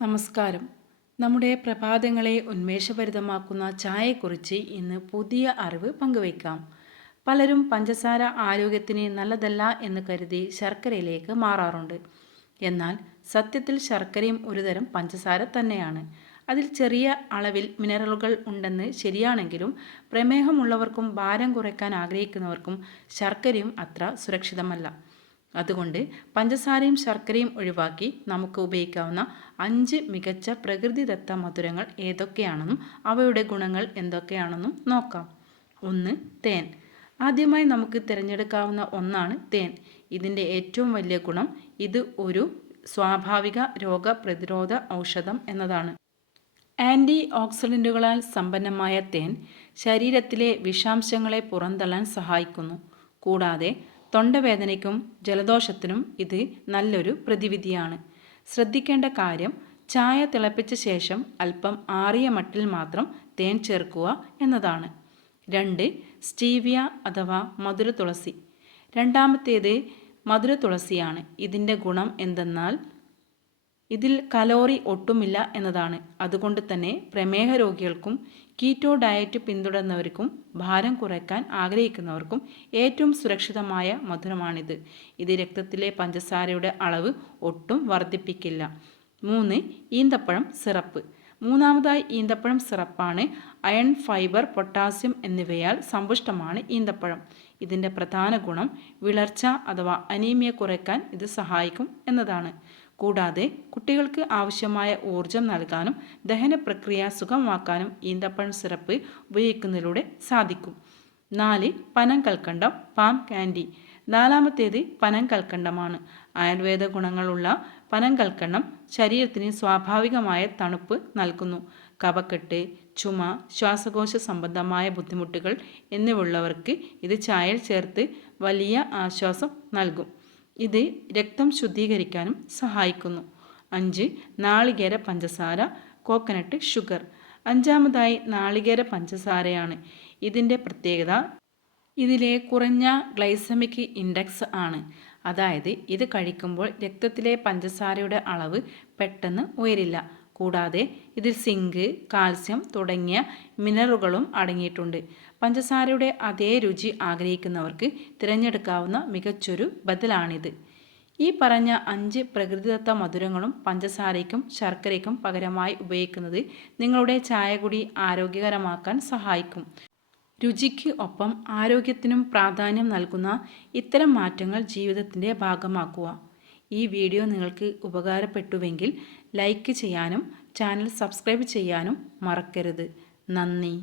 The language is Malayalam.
നമസ്കാരം. നമ്മുടെ പ്രഭാതങ്ങളെ ഉന്മേഷഭരിതമാക്കുന്ന ചായയെക്കുറിച്ച് ഇന്ന് പുതിയ അറിവ് പങ്കുവയ്ക്കാം. പലരും പഞ്ചസാര ആരോഗ്യത്തിന് നല്ലതല്ല എന്ന് കരുതി ശർക്കരയിലേക്ക് മാറാറുണ്ട്. എന്നാൽ സത്യത്തിൽ ശർക്കരയും ഒരുതരം പഞ്ചസാര തന്നെയാണ്. അതിൽ ചെറിയ അളവിൽ മിനറലുകൾ ഉണ്ടെന്ന് ശരിയാണെങ്കിലും പ്രമേഹമുള്ളവർക്കും ഭാരം കുറയ്ക്കാൻ ആഗ്രഹിക്കുന്നവർക്കും ശർക്കരയും അത്ര സുരക്ഷിതമല്ല. അതുകൊണ്ട് പഞ്ചസാരയും ശർക്കരയും ഒഴിവാക്കി നമുക്ക് ഉപയോഗിക്കാവുന്ന 5 മികച്ച പ്രകൃതിദത്ത മധുരങ്ങൾ ഏതൊക്കെയാണെന്നും അവയുടെ ഗുണങ്ങൾ എന്തൊക്കെയാണെന്നും നോക്കാം. 1. തേൻ. ആദ്യമായി നമുക്ക് തിരഞ്ഞെടുക്കാവുന്ന ഒന്നാണ് തേൻ. ഇതിൻ്റെ ഏറ്റവും വലിയ ഗുണം ഇത് ഒരു സ്വാഭാവിക രോഗപ്രതിരോധ ഔഷധം എന്നതാണ്. ആൻറ്റി ഓക്സിഡൻറ്റുകളാൽ സമ്പന്നമായ തേൻ ശരീരത്തിലെ വിഷാംശങ്ങളെ പുറന്തള്ളാൻ സഹായിക്കുന്നു. കൂടാതെ തൊണ്ടവേദനയ്ക്കും ജലദോഷത്തിനും ഇത് നല്ലൊരു പ്രതിവിധിയാണ്. ശ്രദ്ധിക്കേണ്ട കാര്യം, ചായ തിളപ്പിച്ച ശേഷം അല്പം ആറിയ മട്ടിൽ മാത്രം തേൻ ചേർക്കുക എന്നതാണ്. 2. സ്റ്റീവിയ അഥവാ മധുര തുളസി. രണ്ടാമത്തേത് മധുര തുളസിയാണ്. ഇതിൻ്റെ ഗുണം എന്തെന്നാൽ ഇതിൽ കലോറി ഒട്ടുമില്ല എന്നതാണ്. അതുകൊണ്ട് തന്നെ പ്രമേഹ രോഗികൾക്കും കീറ്റോ ഡയറ്റ് പിന്തുടരുന്നവർക്കും ഭാരം കുറയ്ക്കാൻ ആഗ്രഹിക്കുന്നവർക്കും ഏറ്റവും സുരക്ഷിതമായ മധുരമാണിത്. ഇത് രക്തത്തിലെ പഞ്ചസാരയുടെ അളവ് ഒട്ടും വർദ്ധിപ്പിക്കില്ല. 3. ഈന്തപ്പഴം സിറപ്പ്. മൂന്നാമതായി ഈന്തപ്പഴം സിറപ്പാണ്. അയൺ, ഫൈബർ, പൊട്ടാസ്യം എന്നിവയാൽ സമ്പുഷ്ടമാണ് ഈന്തപ്പഴം. ഇതിൻ്റെ പ്രധാന ഗുണം വിളർച്ച അഥവാ അനീമിയ കുറയ്ക്കാൻ ഇത് സഹായിക്കും എന്നതാണ്. കൂടാതെ കുട്ടികൾക്ക് ആവശ്യമായ ഊർജം നൽകാനും ദഹന പ്രക്രിയ സുഗമമാക്കാനും ഈന്തപ്പഴം സിറപ്പ് ഉപയോഗിക്കുന്നതിലൂടെ സാധിക്കും. 4. പനം കൽക്കണ്ടം, പാം കാൻഡി. നാലാമത്തേത് പനം കൽക്കണ്ടമാണ്. ആയുർവേദ ഗുണങ്ങളുള്ള പനം കൽക്കണ്ടം ശരീരത്തിന് സ്വാഭാവികമായ തണുപ്പ് നൽകുന്നു. കഫക്കെട്ട്, ചുമ, ശ്വാസകോശ സംബന്ധമായ ബുദ്ധിമുട്ടുകൾ എന്നിവയുള്ളവർക്ക് ഇത് ചായയിൽ ചേർത്ത് വലിയ ആശ്വാസം നൽകും. ഇത് രക്തം ശുദ്ധീകരിക്കാനും സഹായിക്കുന്നു. 5. നാളികേര പഞ്ചസാര, കോക്കനട്ട് ഷുഗർ. അഞ്ചാമതായി നാളികേര പഞ്ചസാരയാണ്. ഇതിൻ്റെ പ്രത്യേകത ഇതിലെ കുറഞ്ഞ ഗ്ലൈസമിക് ഇൻഡെക്സ് ആണ്. അതായത് ഇത് കഴിക്കുമ്പോൾ രക്തത്തിലെ പഞ്ചസാരയുടെ അളവ് പെട്ടെന്ന് ഉയരില്ല. കൂടാതെ ഇതിൽ സിങ്ക്, കാൽസ്യം തുടങ്ങിയ മിനറലുകളും അടങ്ങിയിട്ടുണ്ട്. പഞ്ചസാരയുടെ അതേ രുചി ആഗ്രഹിക്കുന്നവർക്ക് തിരഞ്ഞെടുക്കാവുന്ന മികച്ചൊരു ബദലാണിത്. ഈ പറഞ്ഞ 5 പ്രകൃതിദത്ത മധുരങ്ങളും പഞ്ചസാരയ്ക്കും ശർക്കരയ്ക്കും പകരമായി ഉപയോഗിക്കുന്നത് നിങ്ങളുടെ ചായകുടി ആരോഗ്യകരമാക്കാൻ സഹായിക്കും. രുചിക്ക് ഒപ്പം ആരോഗ്യത്തിനും പ്രാധാന്യം നൽകുന്ന ഇത്തരം മാറ്റങ്ങൾ ജീവിതത്തിൻ്റെ ഭാഗമാക്കുക. ഈ വീഡിയോ നിങ്ങൾക്ക് ഉപകാരപ്പെട്ടുവെങ്കിൽ ലൈക്ക് ചെയ്യാനും ചാനൽ സബ്സ്ക്രൈബ് ചെയ്യാനും മറക്കരുത്. നന്ദി.